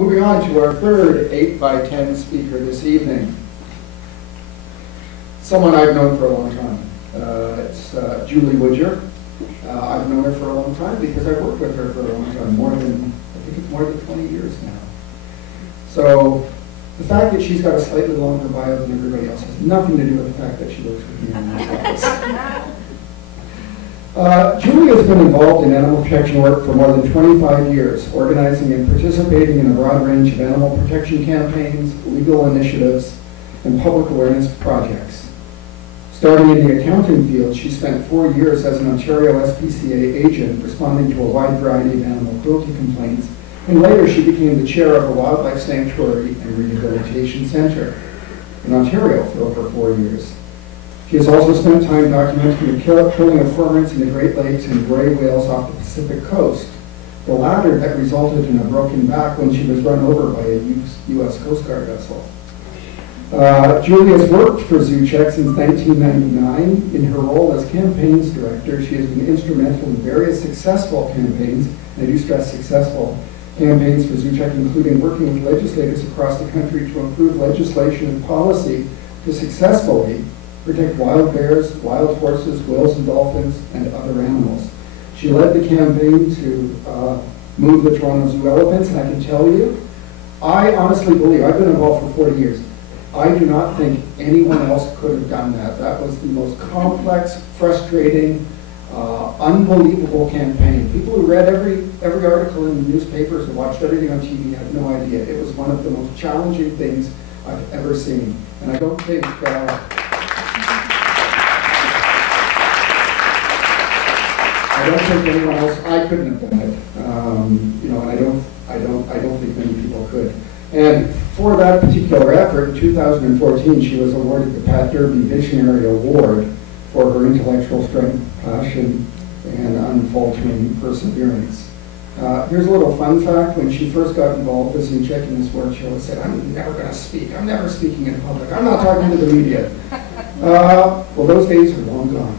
Moving on to our third 8x10 speaker this evening. Someone I've known for a long time. It's Julie Woodger. I've known her for a long time because I've worked with her for a long time, I think it's more than 20 years now. So the fact that she's got a slightly longer bio than everybody else has nothing to do with the fact that she works with me in this office. Julie has been involved in animal protection work for more than 25 years, organizing and participating in a broad range of animal protection campaigns, legal initiatives, and public awareness projects. Starting in the accounting field, she spent 4 years as an Ontario SPCA agent responding to a wide variety of animal cruelty complaints, and later she became the chair of a wildlife sanctuary and rehabilitation center in Ontario for over 4 years. She has also spent time documenting the killing of cormorants in the Great Lakes and gray whales off the Pacific coast, the latter that resulted in a broken back when she was run over by a U.S. Coast Guard vessel. Julie has worked for Zoocheck since 1999. In her role as campaigns director, she has been instrumental in various successful campaigns, and I do stress successful campaigns for Zoocheck, including working with legislators across the country to improve legislation and policy to successfully protect wild bears, wild horses, whales and dolphins, and other animals. She led the campaign to move the Toronto Zoo elephants, and I can tell you, I honestly believe, I've been involved for 40 years, I do not think anyone else could have done that. That was the most complex, frustrating, unbelievable campaign. People who read every article in the newspapers and watched everything on TV had no idea. It was one of the most challenging things I've ever seen. And I don't think anyone else, I couldn't have done it. You know, and I don't think many people could. And for that particular effort, in 2014, she was awarded the Pat Derby Visionary Award for her intellectual strength, passion, and unfaltering perseverance. Here's a little fun fact. When she first got involved with Zoocheck in this work, she always said, I'm never going to speak. I'm never speaking in public. I'm not talking to the media. Well, those days are long gone.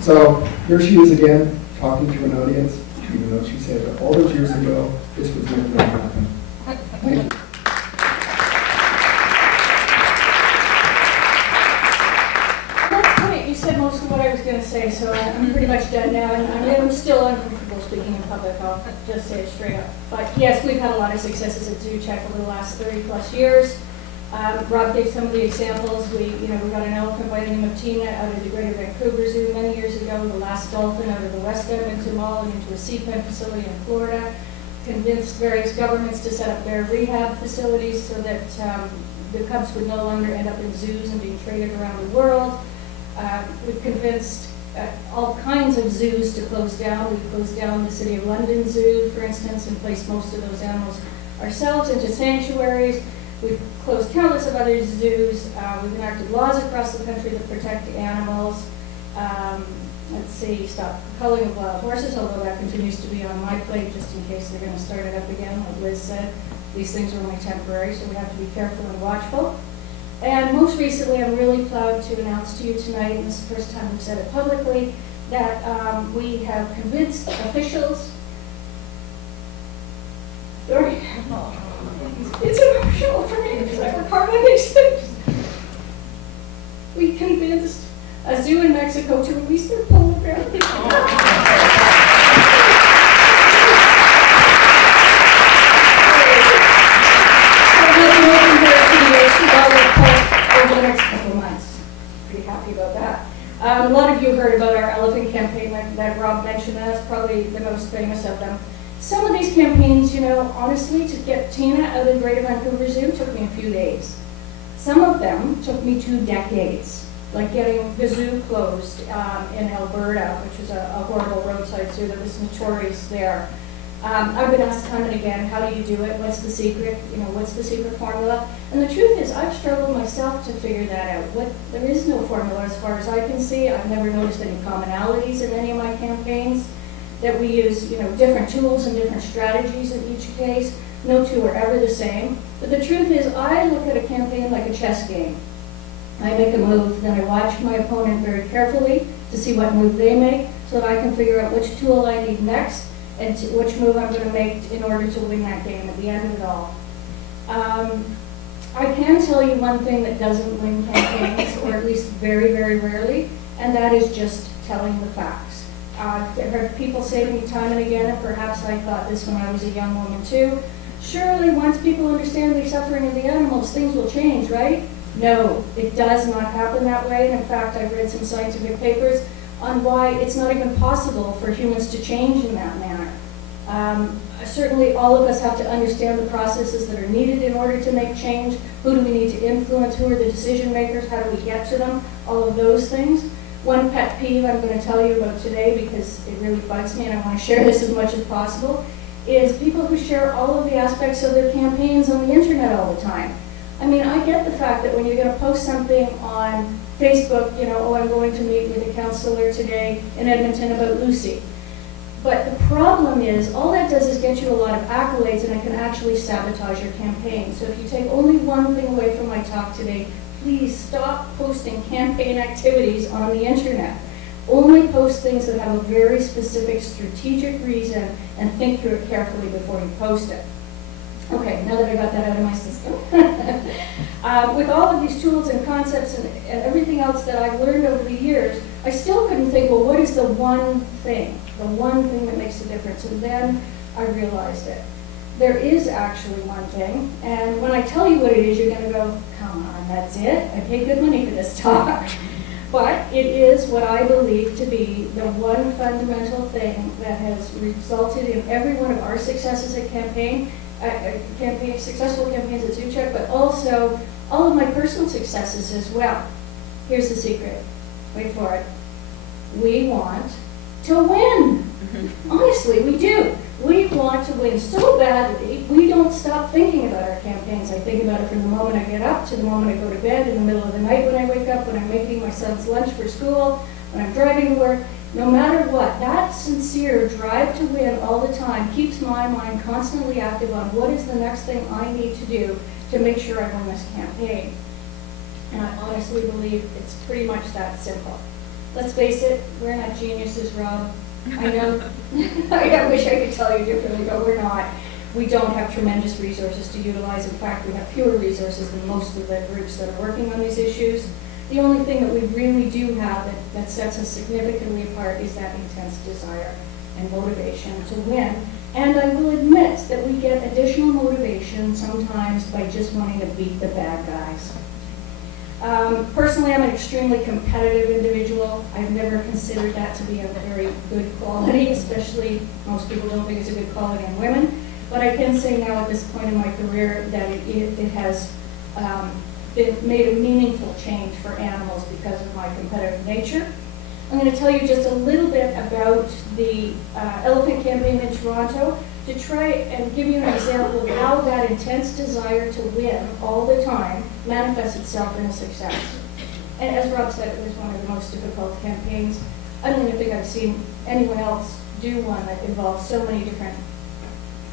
So here she is again, talking to an audience, even though she said that all those years ago, this was never going to happen. Thank you. That's great. You said most of what I was going to say, so I'm pretty much done now. And I'm still uncomfortable speaking in public, I'll just say it straight up. But yes, we've had a lot of successes at Zoocheck over the last 30+ years. Rob gave some of the examples. We got an elephant by the name of Tina out of the Greater Vancouver Zoo many years ago, the last dolphin out of the West Edmonton Mall and into a seapen facility in Florida. Convinced various governments to set up bear rehab facilities so that the cubs would no longer end up in zoos and being traded around the world. We've convinced all kinds of zoos to close down. We've closed down the City of London Zoo, for instance, and placed most of those animals ourselves into sanctuaries. We've closed countless of other zoos. We've enacted laws across the country that protect animals. Let's see, stop culling of wild horses, although that continues to be on my plate just in case they're going to start it up again. Like Liz said, these things are only temporary, so we have to be careful and watchful. And most recently, I'm really proud to announce to you tonight, and this is the first time we've said it publicly, that we have convinced officials. Sorry. It's emotional for me because I work hard on these things. We convinced a zoo in Mexico to release their polar bear. Over the next couple of months. Pretty happy about that. A lot of you heard about our elephant campaign that Rob mentioned. That's probably the most famous of them. Some of these campaigns, you know, honestly, to get Tina out of the Greater Vancouver Zoo took me a few days. Some of them took me 2 decades, like getting the zoo closed in Alberta, which was a horrible roadside zoo that was notorious there. I've been asked time and again, how do you do it? What's the secret? You know, what's the secret formula? And the truth is, I've struggled myself to figure that out. There is no formula as far as I can see. I've never noticed any commonalities in any of my campaigns. That we use, you know, different tools and different strategies in each case. No two are ever the same. But the truth is, I look at a campaign like a chess game. I make a move, then I watch my opponent very carefully to see what move they make, so that I can figure out which tool I need next. and which move I'm going to make in order to win that game at the end of it all. I can tell you one thing that doesn't win campaigns, or at least very, very rarely, and that is just telling the facts. I've heard people say to me time and again, and perhaps I thought this when I was a young woman too, surely once people understand the suffering of the animals, things will change, right? No, it does not happen that way. And in fact, I've read some scientific papers on why it's not even possible for humans to change in that manner. Certainly all of us have to understand the processes that are needed in order to make change. Who do we need to influence? Who are the decision makers? How do we get to them? All of those things. One pet peeve I'm going to tell you about today, because it really bugs me and I want to share this as much as possible, is people who share all of the aspects of their campaigns on the internet all the time. I mean, I get the fact that when you're going to post something on Facebook, you know, oh, I'm going to meet with a counselor today in Edmonton about Lucy. But the problem is, all that does is get you a lot of accolades, and it can actually sabotage your campaign. So if you take only one thing away from my talk today, please stop posting campaign activities on the internet. Only post things that have a very specific strategic reason, and think through it carefully before you post it. Okay, now that I got that out of my system. With all of these tools and concepts and everything else that I've learned over the years, I still couldn't think, well, what is the one thing that makes a difference? And then I realized it. There is actually one thing, and when I tell you what it is, you're going to go, come on, that's it? I paid good money for this talk. But it is what I believe to be the one fundamental thing that has resulted in every one of our successes at successful campaigns at Zoocheck, but also all of my personal successes as well. Here's the secret. Wait for it. We want to win. Honestly, we do. We want to win so badly, we don't stop thinking about our campaigns. I think about it from the moment I get up to the moment I go to bed, in the middle of the night when I wake up, when I'm making my son's lunch for school, when I'm driving to work. No matter what, that sincere drive to win all the time keeps my mind constantly active on what is the next thing I need to do to make sure I win this campaign. And I honestly believe it's pretty much that simple. Let's face it, we're not geniuses, Rob. I know, I wish I could tell you differently, but we're not. We don't have tremendous resources to utilize. In fact, we have fewer resources than most of the groups that are working on these issues. The only thing that we really do have that sets us significantly apart is that intense desire and motivation to win. And I will admit that we get additional motivation sometimes by just wanting to beat the bad guys. Personally, I'm an extremely competitive individual. I've never considered that to be a very good quality, especially most people don't think it's a good quality in women. But I can say now at this point in my career that it has made a meaningful change for animals because of my competitive nature. I'm going to tell you just a little bit about the elephant campaign in Toronto to try and give you an example of how that intense desire to win all the time manifests itself in a success. And as Rob said, it was one of the most difficult campaigns. I don't even think I've seen anyone else do one that involves so many different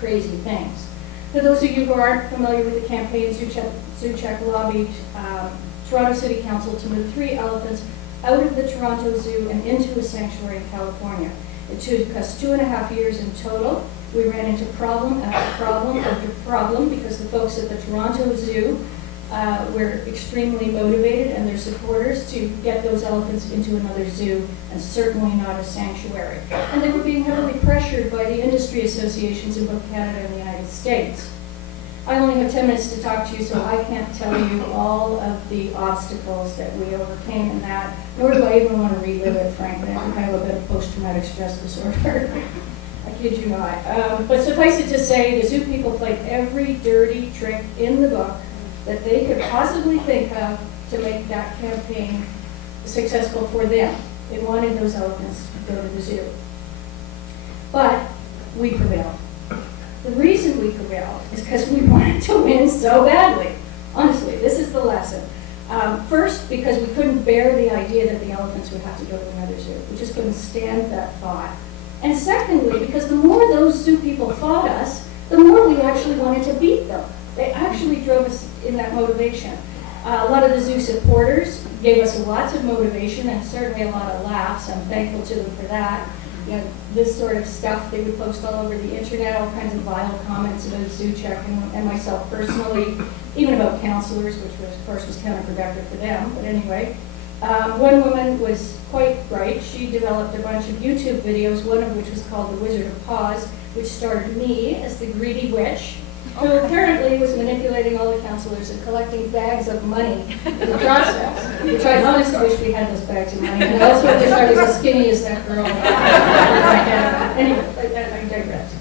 crazy things. For those of you who aren't familiar with the campaign, Zoocheck lobbied Toronto City Council to move 3 elephants out of the Toronto Zoo and into a sanctuary in California. It took us 2.5 years in total. We ran into problem after problem after problem because the folks at the Toronto Zoo were extremely motivated, and their supporters, to get those elephants into another zoo, and certainly not a sanctuary. And they were being heavily pressured by the industry associations in both Canada and the United States. I only have 10 minutes to talk to you, so I can't tell you all of the obstacles that we overcame in that, nor do I even want to relive it, frankly. I think I have a bit of post-traumatic stress disorder. I kid you not. But suffice it to say, the zoo people played every dirty trick in the book that they could possibly think of to make that campaign successful for them. They wanted those elephants to go to the zoo. But we prevailed. The reason we prevailed is because we wanted to win so badly. Honestly, this is the lesson. First, because we couldn't bear the idea that the elephants would have to go to another zoo. We just couldn't stand that thought. And secondly, because the more those zoo people fought us, the more we actually wanted to beat them. They actually drove us in that motivation. A lot of the zoo supporters gave us lots of motivation and certainly a lot of laughs. I'm thankful to them for that. you know, this sort of stuff. They would post all over the internet, all kinds of vile comments about Zoocheck and myself personally, even about counselors, which was, of course was counterproductive for them, but anyway. One woman was quite bright. She developed a bunch of YouTube videos, one of which was called The Wizard of Paws, which starred me as the greedy witch, who apparently was manipulating all the counselors and collecting bags of money in the process, which I honestly wish we had those bags of money. And I also wish I was as skinny as that girl. Anyway, I digress.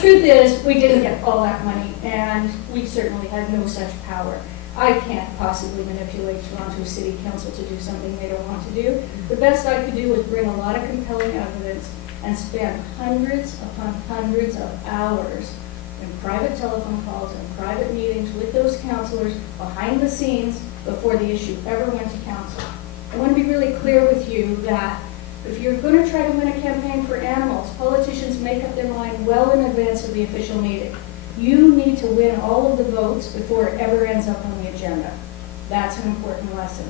Truth is, we didn't get all that money, and we certainly had no such power. I can't possibly manipulate Toronto City Council to do something they don't want to do. The best I could do was bring a lot of compelling evidence and spend hundreds upon hundreds of hours in private telephone calls and private meetings with those councillors behind the scenes before the issue ever went to council. I want to be really clear with you that if you're going to try to win a campaign for animals, politicians make up their mind well in advance of the official meeting. You need to win all of the votes before it ever ends up on the agenda. That's an important lesson.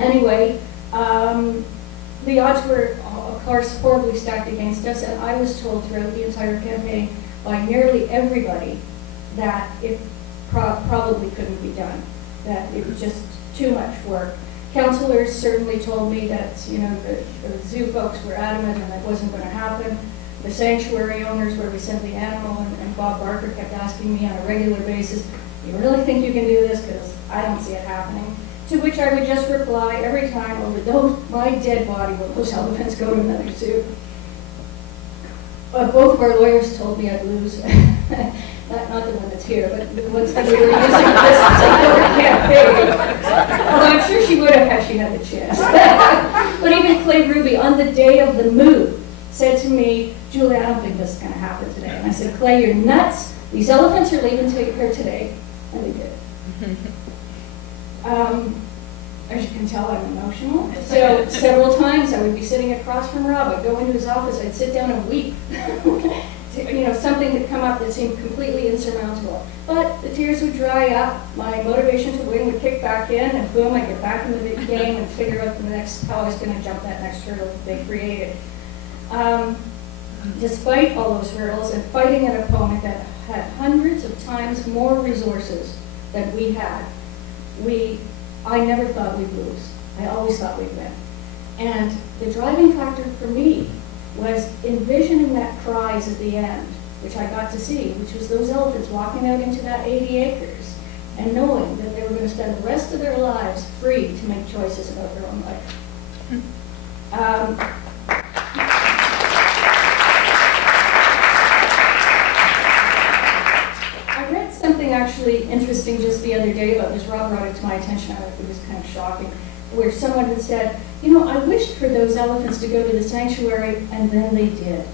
Anyway, the odds were, of course, horribly stacked against us, and I was told throughout the entire campaign by nearly everybody that it probably couldn't be done, that it was just too much work. Councillors certainly told me that, you know, the zoo folks were adamant and that wasn't going to happen. The sanctuary owners where we sent the animal and Bob Barker kept asking me on a regular basis, "You really think you can do this? Because I don't see it happening." To which I would just reply every time, "Over my dead body will those elephants go to another zoo." But both of our lawyers told me I'd lose. Not the one that's here, but the ones that we were using this particular campaign. Although I'm sure she would have had she had the chance. But even Clay Ruby, on the day of the move, said to me, "Julie, I don't think this is going to happen today." And I said, "Clay, you're nuts. These elephants are leaving here today." And they did. As you can tell, I'm emotional. So several times I would be sitting across from Rob. I'd go into his office. I'd sit down and weep. You know, something would come up that seemed completely insurmountable. But the tears would dry up. My motivation to win would kick back in, and boom, I'd get back into the game and figure out how I was going to jump that next hurdle that they created. Despite all those hurdles and fighting an opponent that had hundreds of times more resources than we had, I never thought we'd lose. I always thought we'd win. And the driving factor for me was envisioning that prize at the end, which I got to see, which was those elephants walking out into that 80 acres and knowing that they were going to spend the rest of their lives free to make choices about their own life. Something actually interesting just the other day about this. Rob brought it to my attention. It was kind of shocking, where someone had said, "You know, I wished for those elephants to go to the sanctuary," and then they did.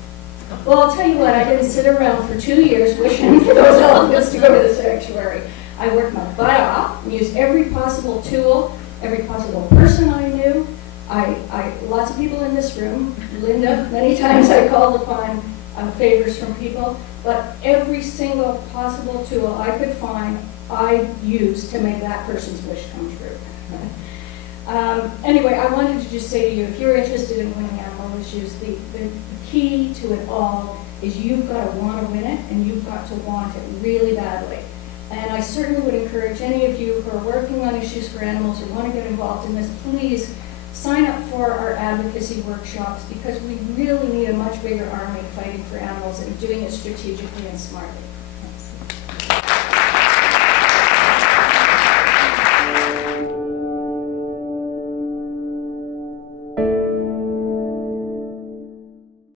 Well, I'll tell you what, I didn't sit around for 2 years wishing for those elephants to go to the sanctuary. I worked my butt off and used every possible tool, every possible person I knew. Lots of people in this room, Linda, many times I called upon favors from people. But every single possible tool I could find, I used to make that person's wish come true. Anyway, I wanted to just say to you, if you're interested in winning animal issues, the key to it all is you've got to want to win it, and you've got to want it really badly. And I certainly would encourage any of you who are working on issues for animals or want to get involved in this, please sign up for our advocacy workshops, because we really need a much bigger army fighting for animals and doing it strategically and smartly.